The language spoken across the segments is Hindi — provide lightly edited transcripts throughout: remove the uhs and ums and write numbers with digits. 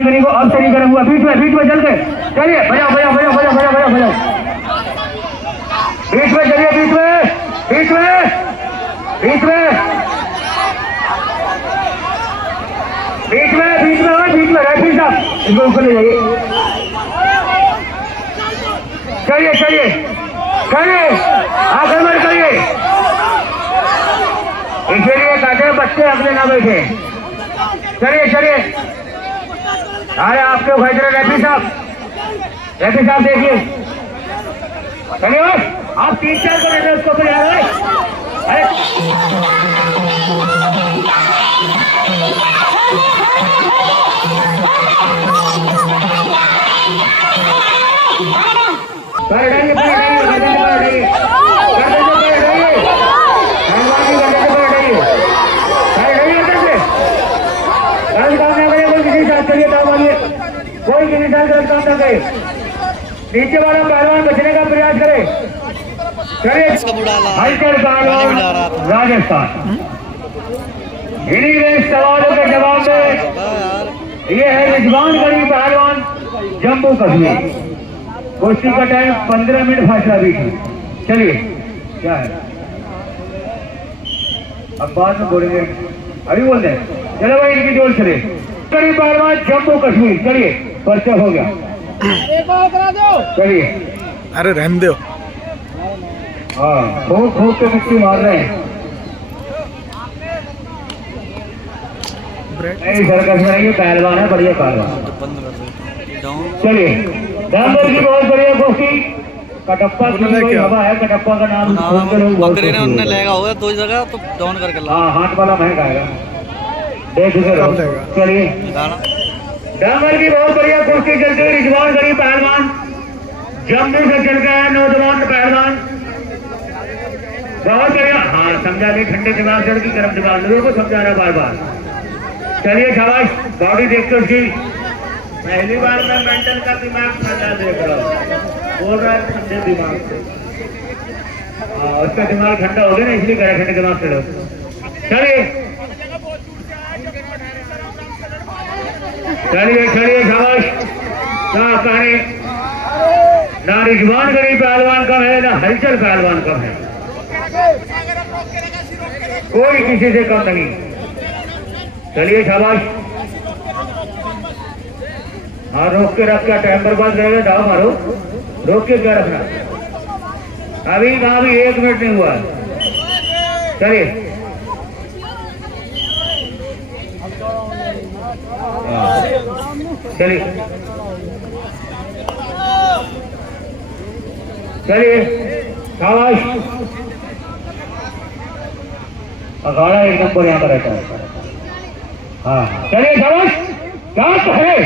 को अब से नहीं गर्म हुआ, बीच में चल के चलिए, बजाओ बजाओ बजाओ बजाओ बजाओ बजाओ बजाओ, बीच में चलिए, बीच में बीच में बीच में बीच में बीच में बीच में रेफरी साहब इनको ऊपर ले जाइए, चलिए चलिए चलिए, आक्रमण करिए, इसीलिए कहते हैं बच्चे अपने ना बैठे, चलिए चलिए, अरे आपके भाई रेफरी साहब देखिए, चलिए आप 3-4 को लेते उसको बुला रहे, अरे कोई किसी साल गलत काम न करे, नीचे वाला पहलवान बचने का प्रयास करे, हलचल पहलवान राजस्थान। इन्हीं रेस सवालों के जवाब में ये है रिजवान गरीब पहलवान जम्मू कश्मीर। कुश्ती का टाइम 15 मिनट फासला भी है। चलिए क्या है, अब बाद में बोलेंगे, अभी बोल रहे चलो भाई, इनकी जोर चले। गरीब पहलवान जम्मू कश्मीर, चलिए पर्चा हो गया, चलिए। अरे रहने दो, हाँ खूब खूब के मिट्टी मार रहे हैं, नहीं सर्कस में नहीं, पहलवान है, बढ़िया पहलवान। चलिए दामोदर की बहुत बढ़िया कुश्ती, कटप्पा की हवा है, कटप्पा का नाम बकरे ने उन्होंने लेगा होगा 2 जगह तो डाउन करके ला। हाँ हाथ वाला महंगा है, देख चलिए। डांगल की बहुत बढ़िया कुश्ती चलती है, रिजवान गरीब पहलवान जम्मू से चल के आया, नौजवान पहलवान बहुत बढ़िया। हाँ समझा नहीं, ठंडे दिमाग से की गर्म दिमाग, लोगों को समझा रहा बार बार। चलिए शाबाश, बॉडी देखते उसकी, पहली बार मैं मेंटल का दिमाग ठंडा देख रहा हूँ, बोल रहा है ठंडे दिमाग से। हाँ उसका दिमाग ठंडा हो गया ना, इसलिए करा ठंडे दिमाग से लोग। चलिए चलिए चलिए शाबाश, क्या कहें, ना रिजवान गरीब पहलवान कम है, ना हलचल पहलवान कम है, कोई किसी से कम नहीं। चलिए शाबाश, हाँ रोक के रख, क्या टाइम बर्बाद करेगा, दाव मारो, रोक के क्या रखना, अभी कहा भी 1 मिनट नहीं हुआ। चलिए चलिए चलिए शाबाश, अखाड़ा एक नंबर यहाँ पर रहता है। हाँ चलिए शाबाश, क्या है,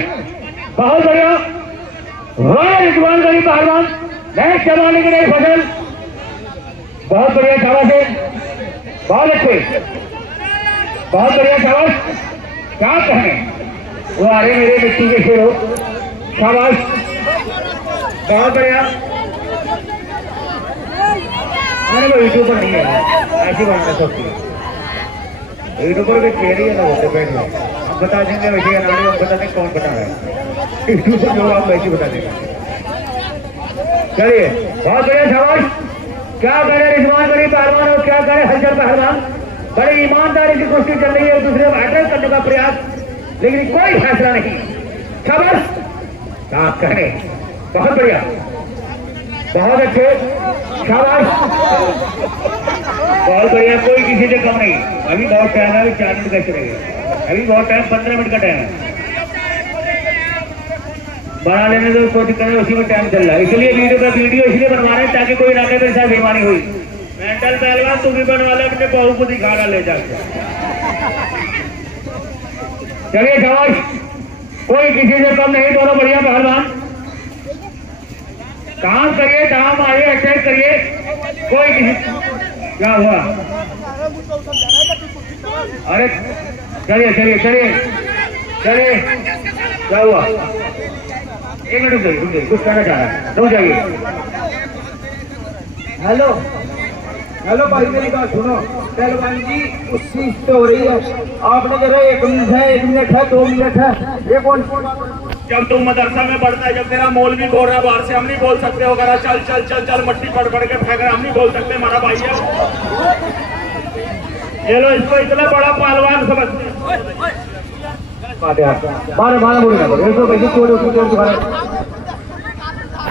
बहुत बढ़िया, वाह रिजवान गरीब पहलवान, नेक्स्ट जमाने की नई फसल, बहुत बढ़िया शाबाश है, बहुत अच्छे, बहुत बढ़िया शाबाश, क्या कहें, वो अरे मेरे मिट्टी के शेर हो, शाबाश, बहुत बढ़िया। मैंने वो यूट्यूब पर नहीं है, ऐसी बात है सबकी, यूट्यूब पर भी शेर ही है ना, होते बैठ में हम बता देंगे वैसे, हम बता देंगे कौन बता रहा है, यूट्यूब पर जो आप वैसे बता देंगे। चलिए बहुत बढ़िया शाबाश, क्या करे रिजवान गरीब पहलवान और क्या करे हलचल पहलवान, बड़ी ईमानदारी से कुश्ती चल रही है, दूसरे को अटैक करने का प्रयास, लेकिन कोई फैसला नहीं। शाबाश, क्या करें, बहुत बढ़िया, बहुत अच्छे, शाबाश, बहुत बढ़िया, कोई किसी से कम नहीं। अभी बहुत टाइम है, अभी 4 मिनट कैसे रहेंगे, अभी बहुत टाइम, 15 मिनट का टाइम है, बना लेने तो कोई दिक्कत नहीं, उसी में टाइम चल रहा है, इसलिए वीडियो इसलिए बनवा रहे हैं ताकि कोई इलाके में ऐसा बेईमानी हुई। मेंटल पहलवान तू भी बनवा ले, अपने बहू को दिखाना ले जाके। चलिए शाबाश, कोई किसी से कम नहीं, दोनों बढ़िया पहलवान, काम करिए, दाम आइए, अटैक करिए, कोई किसी, क्या हुआ, अरे चलिए चलिए चलिए चलिए, क्या हुआ, 1 मिनट रुक जाइए, कुछ कहना चाह रहा है, रुक जाइए। हेलो हेलो भाई मेरी बात सुनो। पहलवान जी उस चीज पे हो रही है, आपने कह रहे 1 मिनट है, 1 मिनट है, 2 मिनट है, ये कौन सी बात है? जब तुम मदरसा में पढ़ता है, जब तेरा मौलवी बोल रहा है बाहर से, हम नहीं बोल सकते हो करा चल चल चल चल मट्टी पड़ पड़ के फेंक रहा, हम नहीं बोल सकते, हमारा भाई है। ये लो इसको इतना बड़ा पहलवान समझते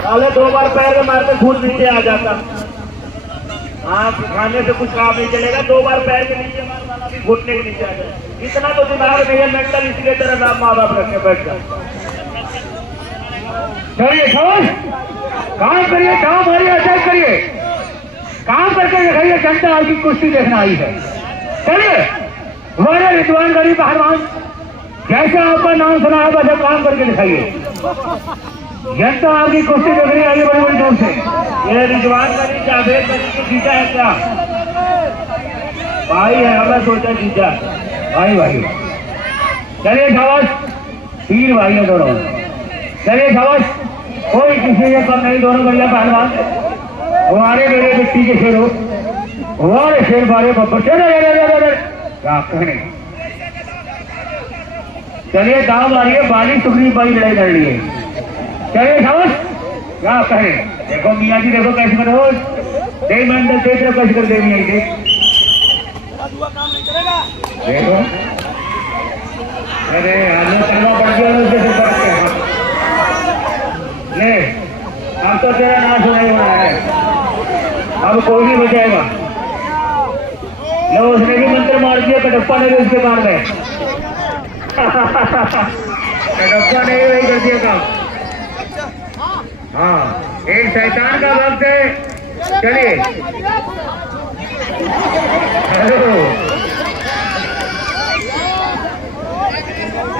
साले 2 बार पैर में मारते खून नीचे आ जाता। हाँ खाने से कुछ काम नहीं चलेगा, 2 बार पैर के नीचे मारना भी घुटने के नीचे आ जाए। इतना तो दिमाग नहीं है मेंटल, इसलिए तेरा नाम माँ बाप रख के बैठ जा। चलिए काम करिए, काम मारिए, अटैक करिए, काम करके दिखाइए, जनता आपकी कुश्ती देखना आई है। चलिए हमारे रिजवान गरीब पहलवान, जैसे आपका नाम सुना है वैसे काम करके दिखाइए, जनता आपकी कुश्ती देख रही है बड़ी बड़ी दूर से। ये रिजवान गरीब जावेद गरीब की जीजा है क्या? भाई है, हमें सोचा जीजा भाई। चलिए शाबाश, 3 भाई है दोनों। चलिए शाबाश, कोई किसी से कम नहीं, दोनों बढ़िया पहलवान। हमारे मेरे मिट्टी के शेर हो, हमारे शेर बारे बब्बर क्या कहने। चलिए दाम आ रही है, बाली सुखनी भाई लड़ाई लड़ रही है। चलिए शाबाश, क्या कहे। देखो मियाँ जी, देखो कैसे करो, देख मंडल देख रहे कैसे कर दे मियाँ जी, देखो। अरे हमें करना पड़ गया उससे ले, अब तो तेरा नाश होने वाला है, अब कोई नहीं बचाएगा। लो उसने भी मंत्र मार दिया, कटप्पा ने भी उसके मार गए। कटप्पा ने भी वही कर दिया काम। हाँ एक शैतान का वक्त है। चलिए हेलो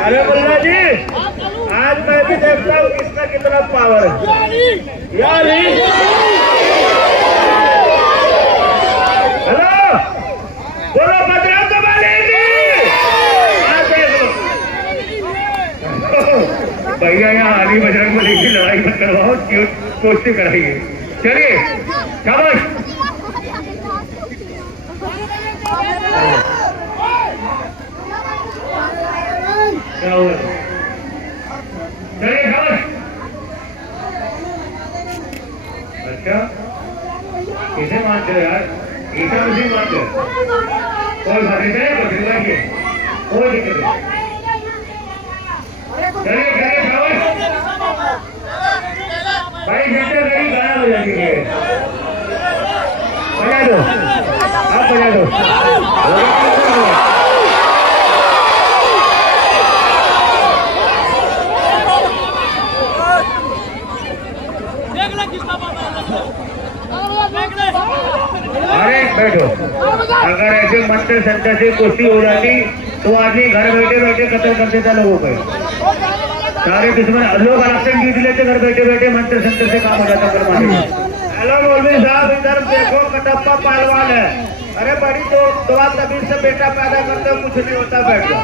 अरे मुल्ला जी, आज मैं भी देखता हूँ किसका कितना पावर है यार। हेलो बोलो बजरंग बली जी, आज देख लो भैया, यहाँ अली बजरंग बली की लड़ाई मत करवाओ, कुश्ती कराइए। चलिए शाबाश, क्या हुआ? चलिए शाबाश। अच्छा किसे मानते हो यार? ईसा मसीह मानते हो? कोई बात नहीं, कोई दिक्कत नहीं। चलिए चलिए शाबाश भाई, जैसे मेरी गाना बजा दीजिए, बजा दो, आप बजा दो। अरे बैठो, अगर ऐसे मंत्र संतर से कुश्ती हो जाती तो आदमी घर बैठे बैठे कत्ल कर देता लोगों को। सारे दुश्मन लोग इलेक्शन जीत लेते, घर बैठे बैठे मंत्र संतर से काम हो जाता करवाने। हेलो मौलवी साहब, इधर देखो, कटप्पा पहलवान है। अरे बड़ी तो दुआ तभी से बेटा पैदा करते, कुछ नहीं होता, बैठ जाओ।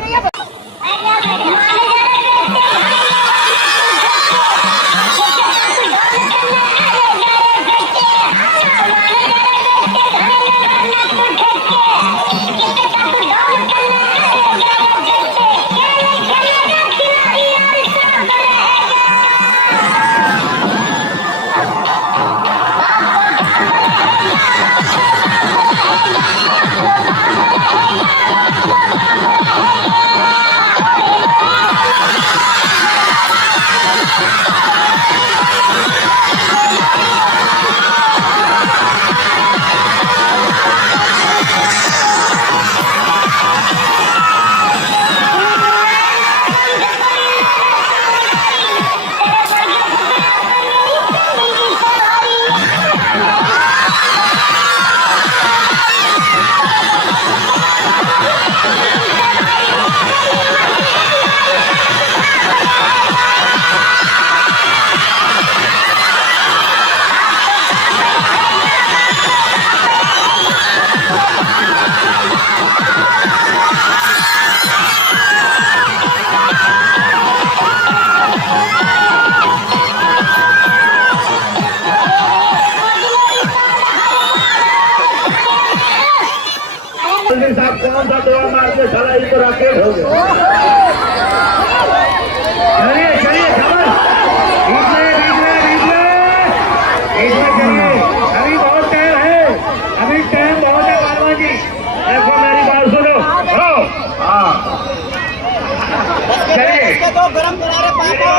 तो गरम करा रहे पापा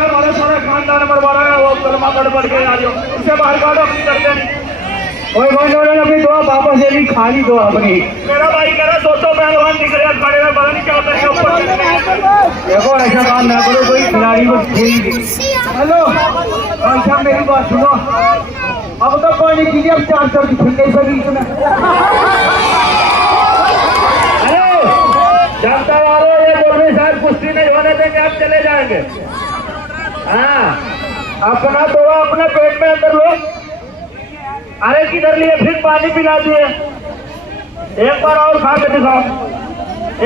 हमारा सारा खानदान मरवा रहा है वो कलमा गड़बड़ के आ जाओ इसे बाहर काटो अपनी करते नहीं अपनी दुआ वापस ले ली खाली दो अपनी मेरा भाई कह रहा 200 पहलवान दिख रहे खड़े में पता नहीं क्या होता है ऊपर देखो ऐसा काम ना करो कोई खिलाड़ी को खेल हेलो अच्छा मेरी बात सुनो अब तो पानी कीजिए अब 400 की ठंडे से बीच में जनता वालों ये बोलने साहब कुश्ती नहीं होने देंगे आप चले जाएंगे हाँ अपना तो अपने पेट में अंदर लो अरे किधर लिए फिर पानी पिला दिए एक बार और खा के दिखाओ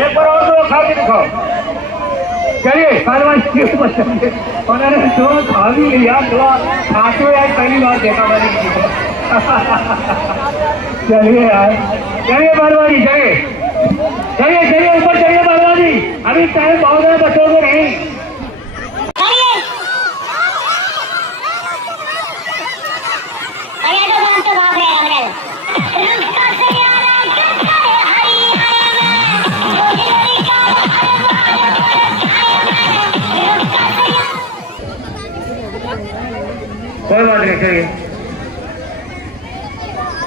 एक बार और दो खा के दिखाओ चलिए पहलवान उन्होंने जो खा भी लिया तो खाते यार पहली बार देखा मैंने चलिए यार चलिए पहलवानी चलिए चलिए चलिए ऊपर चलिए पहलवानी अभी टाइम बहुत है बचोगे नहीं कोई बात नहीं चलिए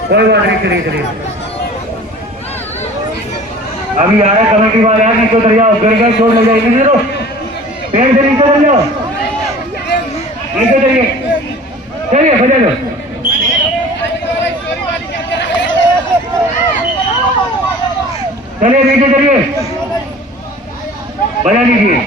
कोई बात नहीं चलिए चलिए अभी आया कमेटी वाले आए नीचे उतर जाओ गिर गए छोड़ ले जाइए नीचे पेड़ से नीचे उतर जाओ नीचे चलिए चलिए बजा लो चलिए नीचे चलिए बजा लीजिए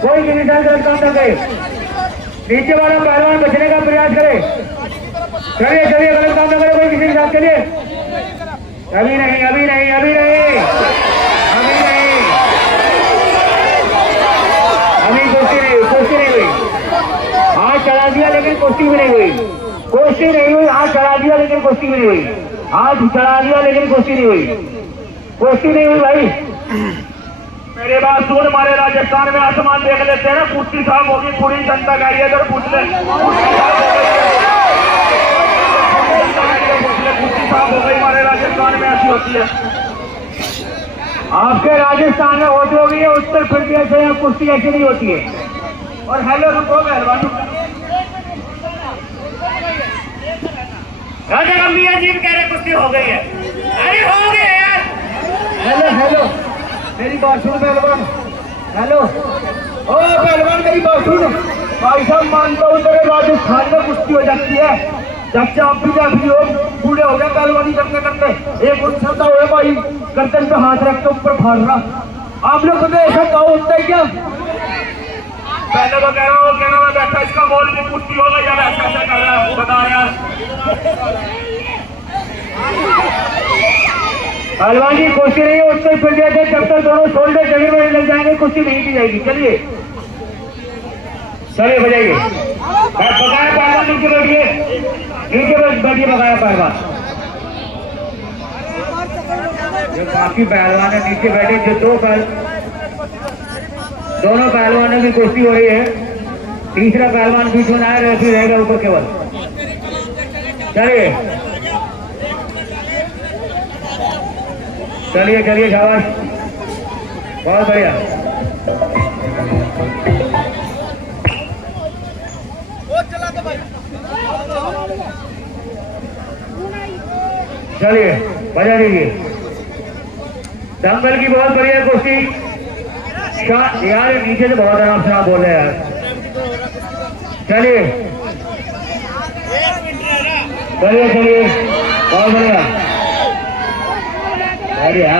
कोई किसी साल गलत काम न करे, नीचे वाला पहलवान बचने का प्रयास करे। चलिए चलिए, गलत काम न करे कोई किसी के साथ। चलिए, अभी नहीं अभी नहीं अभी नहीं अभी नहीं, अभी कुश्ती नहीं हुई। हाथ चढ़ा दिया लेकिन कुश्ती भी नहीं हुई, कुश्ती नहीं हुई। हाथ चढ़ा दिया लेकिन कुश्ती भी नहीं हुई, हाथ चढ़ा दिया लेकिन कुश्ती नहीं हुई, कुश्ती नहीं हुई भाई। मेरे बात सुन, हमारे राजस्थान में आसमान देख लेते हैं ना, कुश्ती साहब होगी, पूरी जनता कह रही है, अगर पूछ ले कुश्ती साहब हो गई। हमारे राजस्थान में ऐसी होती है, आपके राजस्थान में होती होगी, उत्तर प्रदेश से कुश्ती ऐसी नहीं होती है। और हेलो रुको पहलवान राजा गंभीर जी कह रहे कुश्ती हो गई है। अरे हो गई है यार। हेलो हेलो मेरी बात सुन पहलवान। हेलो ओ पहलवान मेरी बात सुन। भाई साहब मानता हूँ तेरे राजस्थान में कुश्ती हो जाती है। जब से आप भी जाती हो बूढ़े हो गए पहलवानी करते करते। एक उत्सव हुए भाई गर्दन पे हाथ रख के ऊपर फाड़ना। आप लोग को ऐसा गाँव होता है क्या? पहले तो कह रहा हूँ कहना मैं बैठा इसका बोल की कुश्ती हो गई यार। ऐसा ऐसा कर रहा है बता यार। पहलवान जी कुश्ती नहीं उससे फिर जाते जब तक दोनों शोल्डर जगह में लग जाएंगे कुश्ती नहीं की जाएगी। चलिए चलिए बजाइए। बकाया पहलवान नीचे बैठिए। नीचे बैठिए बकाया पहलवान। जो बाकी पहलवान है नीचे बैठे। जो दोनों पहलवानों की कुश्ती हो रही है। तीसरा पहलवान बीच में आया रहती रहेगा ऊपर केवल। चलिए चलिए चलिए शाबाश बहुत बढ़िया। चलिए बजा दीजिए। दंगल की बहुत बढ़िया कुश्ती। यार नीचे से बहुत आराम से आप बोल रहे हैं यार। चलिए चलिए चलिए बहुत बढ़िया बढ़िया।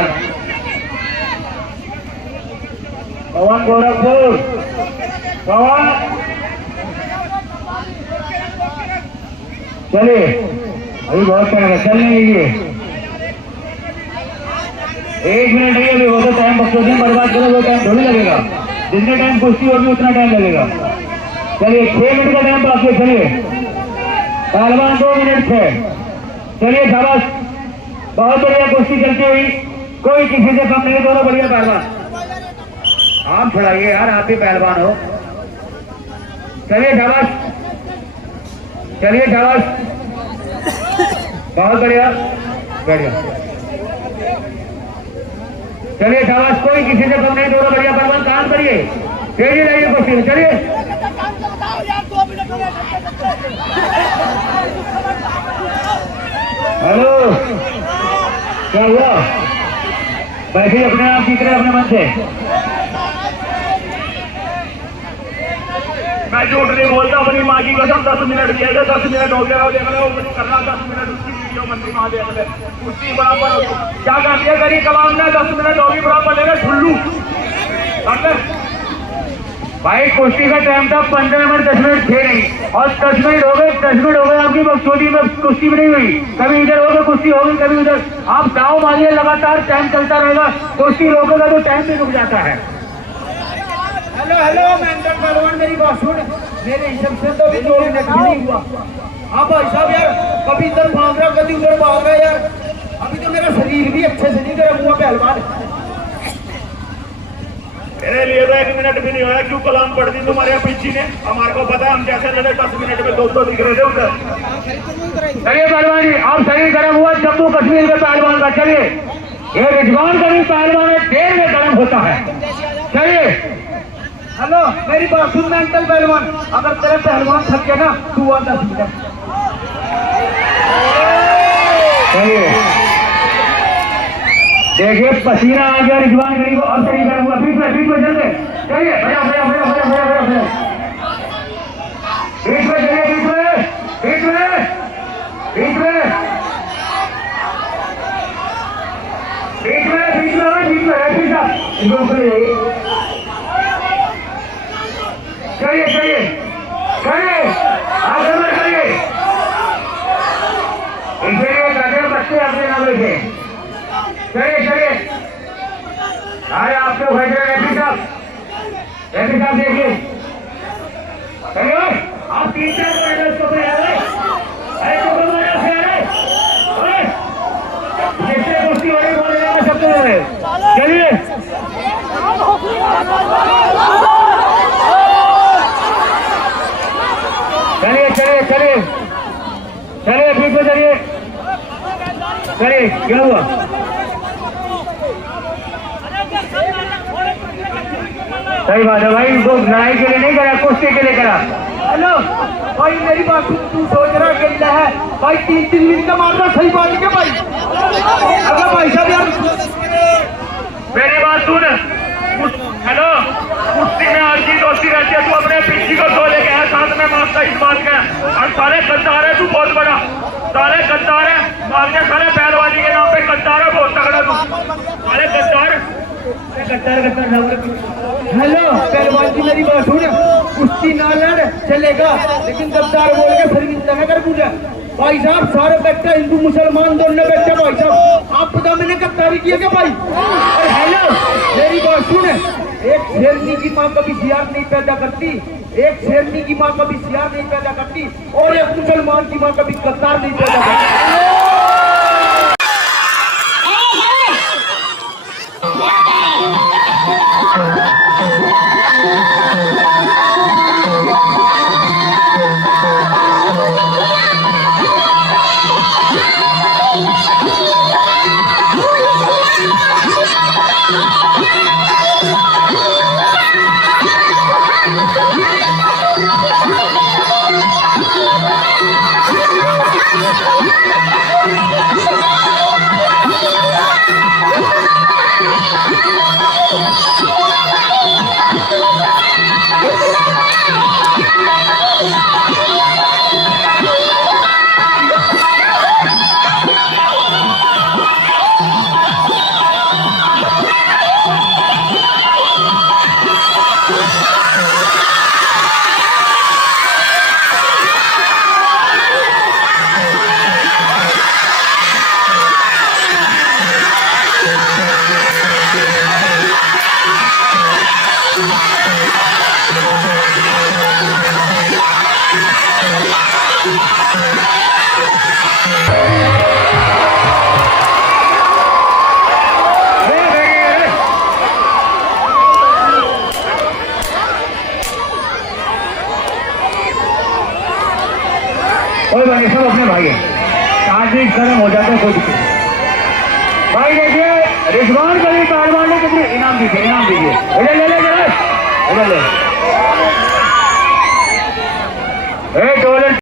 पवन गोरखपुर पवन। चलिए अभी बहुत टाइम चलने दीजिए। 1 मिनट नहीं अभी वो तो टाइम बक्सों बर्बाद करो। वो टाइम थोड़ी लगेगा। जितने टाइम कुश्ती होगी उतना टाइम लगेगा। चलिए 6 मिनट का टाइम बाकी है। चलिए पहलवान 2 मिनट थे। चलिए शाबाश बहुत बढ़िया कुश्ती चलती हुई। कोई किसी से कम नहीं। दोनों बढ़िया पहलवान। आप छुड़ाइए यार आप ही पहलवान हो। चलिए शाबाश चलिए शाबाश बहुत बढ़िया बढ़िया। चलिए शाबाश कोई किसी से कम नहीं। दोनों बढ़िया पहलवान काम करिए। तेजी लाइए कुश्ती में। चलिए हेलो क्या हुआ? वैसे ही अपने आप जीत रहे अपने मन से। मैं झूठ नहीं बोलता अपनी माँ की कसम। 10 मिनट किया था 10 मिनट हो गया करना 10 मिनट उसकी वीडियो मंत्री महादेव में कुश्ती बराबर क्या कहती है करी कलाम ने 10 मिनट होगी बराबर लेना ठुल्लू। भाई कुश्ती का टाइम था 15 मिनट 10 मिनट थे नहीं और 10 मिनट हो गए। 10 मिनट हो गए आपकी बक्सोटी में कुश्ती भी नहीं हुई। कभी इधर हो गए कुश्ती होगी कभी उधर। आप दाव मारिए लगातार टाइम चलता रहेगा। कुश्ती रोकेगा तो टाइम भी रुक जाता है। हेलो हेलो मेंटल पहलवान मेरी बात सुन। मेरे हिसाब से तो अभी 2 मिनट भी नहीं हुआ। हाँ भाई साहब यार कभी इधर भाग रहा कभी उधर भाग रहा यार। अभी तो मेरा शरीर भी अच्छे से नहीं गर्म हुआ पहलवान। मेरे लिए तो 1 मिनट भी नहीं हुआ। क्यों कलाम पढ़ दी तुम्हारे यहाँ पीछी ने? हमारे को पता है हम कैसे लड़े। 10 मिनट में 2 दिख रहे थे उधर। चलिए पहलवान जी आप शरीर गर्म हुआ जम्मू कश्मीर के पहलवान का। चलिए ये रिजवान का भी पहलवान देर में गर्म होता है। चलिए हेलो मेरी बात सुन मेंटल पहलवान। अगर तेरे पहलवान थक गए ना तू आ 10 मिनट। चलिए देखिए पसीना आ गया रिजवान गरीब और शरीर गर्म हुआ। बीच में चलते। चलिए भैया भैया भैया भैया भैया भैया भैया बीच में चलिए। बीच में बीच में बीच में बीच में बीच में बीच में है चलिए चलिए चलिए आगे बढ़ करिए। इसलिए कहते बच्चे अपने नाम लिखे। चलिए चलिए अरे आपके भाई एपी साहब देखिए। चलिए आप 3-4 मेडल्स को जिससे कुश्ती हो रही बोलने में सबसे बड़े। चलिए चलिए चलिए चलिए चलिए बीच में चलिए। चलिए क्या हुआ? सही बात है भाई, इनको लड़ाई के लिए नहीं करा, कुश्ती के लिए करा। हेलो भाई मेरी बात सुन, तू सोच रहा अकेला है भाई, 3-3 मिनट का मारना सही बात है क्या भाई? अगर भाई साहब यार मेरी बात सुन, हेलो, कुश्ती में हर चीज दोस्ती रहती है, तू अपने पीछे को धो लेके है, साथ में मारता इस बात का, और सारे गद्दार है तू बहुत बड़ा, सारे गद्दार है, मारने सारे पहलवानी के नाम पे गद्दार है, बहुत तगड़ा तू, सारे गद्दार हेलो पहलवान जी मेरी बात सुन, कुश्ती ना लड़ चलेगा, लेकिन गद्दार बोल के शर्मिंदा न कर मुझे। भाई साहब सारे बेटा हिंदू मुसलमान दोनों बेटे, भाई साहब आप पता मैंने गद्दारी किया क्या भाई? और हेलो मेरी बात सुन, एक शेरनी की माँ कभी सियार नहीं पैदा करती, एक शेरनी की माँ कभी सियार नहीं पैदा करती, और एक मुसलमान की माँ कभी गद्दार नहीं पैदा करती। कोई बात नहीं, सब अपने भाई हैं, आज भी खत्म हो जाते हैं, कोई दिक्कत नहीं। भाई देखिए रिजवान कली पहलवान ने कितने इनाम दीजिए, इनाम दीजिए, इधर ले ले, इधर ले,